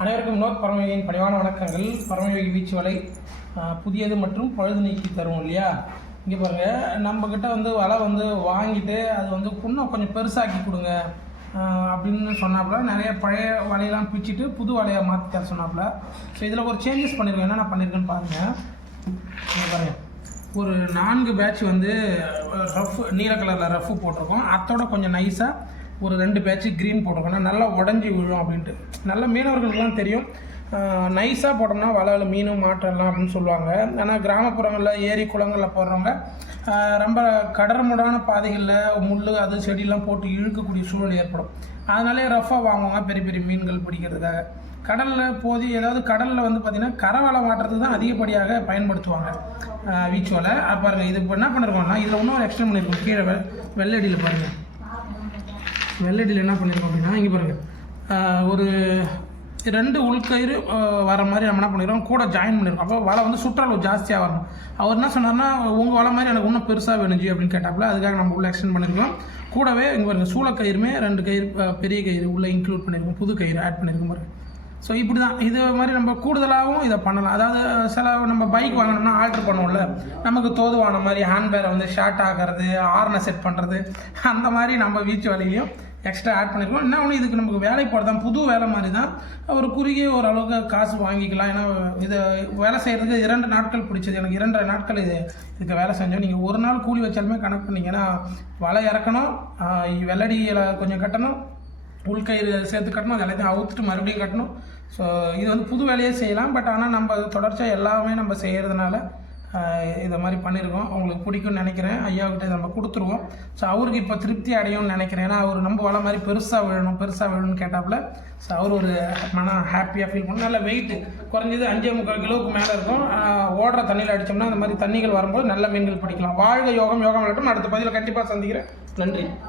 அனைவருக்கும் நோக் பரமயோகியின் பணிவான வணக்கங்கள். பரமயோகி வீச்சு வலை புதியது மற்றும் பழுது நீக்கி தரும் இல்லையா? இங்கே பாருங்கள் நம்மக்கிட்ட வந்து வலை வந்து வாங்கிட்டு அது வந்து இன்னும் கொஞ்சம் பெருசாக்கி கொடுங்க அப்படின்னு சொன்னாப்புல. நிறைய பழைய வலையெல்லாம் பிச்சுட்டு புது வலையை மாற்றி தர சொன்னாப்புல. ஸோ இதில் ஒரு சேஞ்சஸ் பண்ணியிருக்கேன் என்ன நான் பண்ணியிருக்கேன்னு பாருங்கள் இங்கே பாருங்கள் ஒரு நான்கு பேட்ச் வந்து ரஃப் நீல கலரில் ரஃப் போட்டிருக்கோம். அதோட கொஞ்சம் நைஸாக ஒரு ரெண்டு பேட்ச் க்ரீன் போட்டிருக்கோம் நல்லா உடஞ்சி விழும் அப்படின்ட்டு. நல்ல மீனவர்களுக்கெல்லாம் தெரியும். நைஸாக போட்டோம்னா வலையில் மீனும் மாட்டலாம் அப்படின்னு சொல்லுவாங்க. ஆனால் கிராமப்புறங்களில் ஏரி குளங்களில் போடுறவங்க ரொம்ப கடற்முடான பாதைகளில் முள் அது செடியெல்லாம் போட்டு இழுக்கக்கூடிய சூழல் ஏற்படும். அதனாலே ரஃப்பாக வாங்குவாங்க பெரிய பெரிய மீன்கள் பிடிக்கிறதுக்காக. கடலில் போதி ஏதாவது கடலில் வந்து பார்த்திங்கன்னா கரவலை மாட்டுறது தான் அதிகப்படியாக பயன்படுத்துவாங்க. ஆஹ் வீச்சு பாருங்கள் இது இப்போ என்ன பண்ணிருக்கோம்னா இதில் இன்னும் எக்ஸ்டெண்ட் பண்ணியிருக்கோம் கீழே வெ வெள்ளடியில் பாருங்கள் வெள்ளடியில் என்ன பண்ணியிருக்கோம் அப்படின்னா இங்கே பாருங்கள் ஒரு ரெண்டு உள்கயிறு வர மாதிரி நம்ம என்ன பண்ணிருக்கோம் கூட ஜாயின் பண்ணியிருக்கோம் அப்போ வலை வந்து சுற்றளவு ஜாஸ்தியாக வரணும் அவர் என்ன சொன்னார்னா உங்கள் வலை மாதிரி எனக்கு இன்னும் பெருசாக வேணுஞ்சு அப்படின்னு கேட்டாப்புல அதுக்காக நம்ம உள்ள எக்ஸ்டெண்ட் பண்ணியிருக்கோம் கூடவே இங்கே பாருங்கள் சூளக்கயிறுமே ரெண்டு கயிறு பெரிய கயிறு உள்ளே இன்க்ளூட் பண்ணியிருக்கோம் புது கயிறு ஆட் பண்ணியிருக்கோம் பாருங்க. ஸோ இப்படி தான் இது மாதிரி நம்ம கூடுதலாகவும் இதை பண்ணலாம். அதாவது சில நம்ம பைக் வாங்கினோம்னா ஆல்ட்ரு பண்ணுவோம்ல. நமக்கு தோதுவான மாதிரி ஹேண்ட்பேரை வந்து ஷார்ட் ஆகிறது ஆர்னை செட் பண்ணுறது அந்த மாதிரி நம்ம வீச்சு வலையிலையும் எக்ஸ்ட்ரா ஆட் பண்ணியிருக்கோம் என்ன ஒன்று இதுக்கு நமக்கு வேலை தான் புது வேலை மாதிரி தான் ஒரு குறுகிய ஓரளவுக்கு காசு வாங்கிக்கலாம். ஏன்னா இதை வேலை செய்கிறதுக்கு இரண்டு நாட்கள் பிடிச்சது. எனக்கு இரண்டரை நாட்கள் இது இதுக்கு வேலை செஞ்சோம். நீங்கள் ஒரு நாள் கூலி வச்சாலுமே கணக்கு பண்ணிங்கன்னா வலை இறக்கணும் வெள்ளடியில் கொஞ்சம் கட்டணும் உள்கயிறு சேர்த்து கட்டணும் அது எல்லாத்தையும் அவுத்துட்டு மறுபடியும் கட்டணும். ஸோ இது வந்து புது வேலையே செய்யலாம். பட் ஆனால் நம்ம தொடர்ச்சியாக எல்லாமே நம்ம செய்கிறதுனால இதை மாதிரி பண்ணியிருக்கோம். அவங்களுக்கு பிடிக்கும்னு நினைக்கிறேன். ஐயாவுக்கிட்ட இதை நம்ம கொடுத்துருவோம். ஸோ அவருக்கு இப்போ திருப்தி அடையும்னு நினைக்கிறேன். ஏன்னா அவர் நம்ம வள மாதிரி பெருசாக விழணும் பெருசாக விழணும்னு கேட்டாப்புல ஸோ அவர் ஒரு மன ஹாப்பியாக ஃபீல் பண்ணணும். நல்ல வெயிட்டு குறைஞ்சது அஞ்சே முக்கால் கிலோவுக்கு மேலே இருக்கும். ஓடுற தண்ணியில் அடித்தோம்னா அந்த மாதிரி தண்ணிகள் வரும்போது நல்ல மீன்கள் பிடிக்கலாம். வாழ்க யோகம் யோகம் விளையாட்டும் அடுத்த பதிவில் கண்டிப்பாக சந்திக்கிறேன். நன்றி.